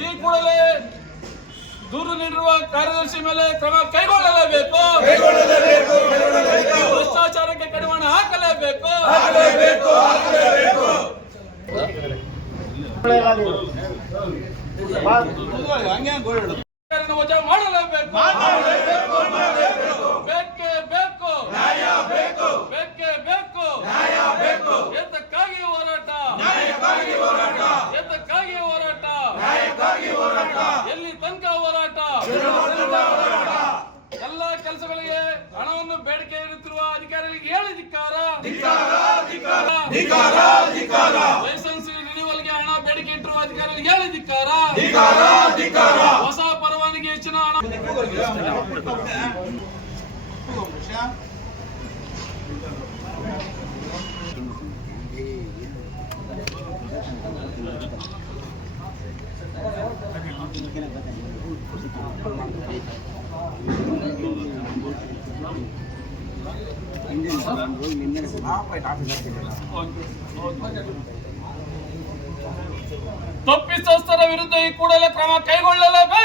ಈ ಕೂಡಲೇ ದೂರು ನೀಡಿರುವ ಕಾರ್ಯದರ್ಶಿ ಮೇಲೆ ಕ್ರಮ ಕೈಗೊಳ್ಳಲೇಬೇಕು. ಭ್ರಷ್ಟಾಚಾರಕ್ಕೆ ಕಡಿವಾಣ ಹಾಕಲೇಬೇಕು. ಮಾಡಲೇಬೇಕು ಎಲ್ಲಿ ತನಕ ಹೋರಾಟ? ಎಲ್ಲ ಕೆಲಸಗಳಿಗೆ ಹಣವನ್ನು ಬೇಡಿಕೆ ಇಡುತ್ತಿರುವ ಅಧಿಕಾರಿಗಳಿಗೆ ಹೇಳಿ ಧಿಕ್ಕಾರ. ಲೈಸೆನ್ಸ್ ರಿನ್ಯೂವಲ್ಗೆ ಹಣ ಬೇಡಿಕೆ ಇಟ್ಟಿರುವ ಅಧಿಕಾರಿಗಳಿಗೆ ಹೇಳಿ ಧಿಕ್ಕಾರ. ಹೊಸ ಪರವಾನಗಿ ಹೆಚ್ಚಿನ ಹಣ. ತಪ್ಪಿತಸ್ಥರ ವಿರುದ್ಧ ಈ ಕೂಡಲೇ ಕ್ರಮ ಕೈಗೊಳ್ಳಲೇಬೇಕು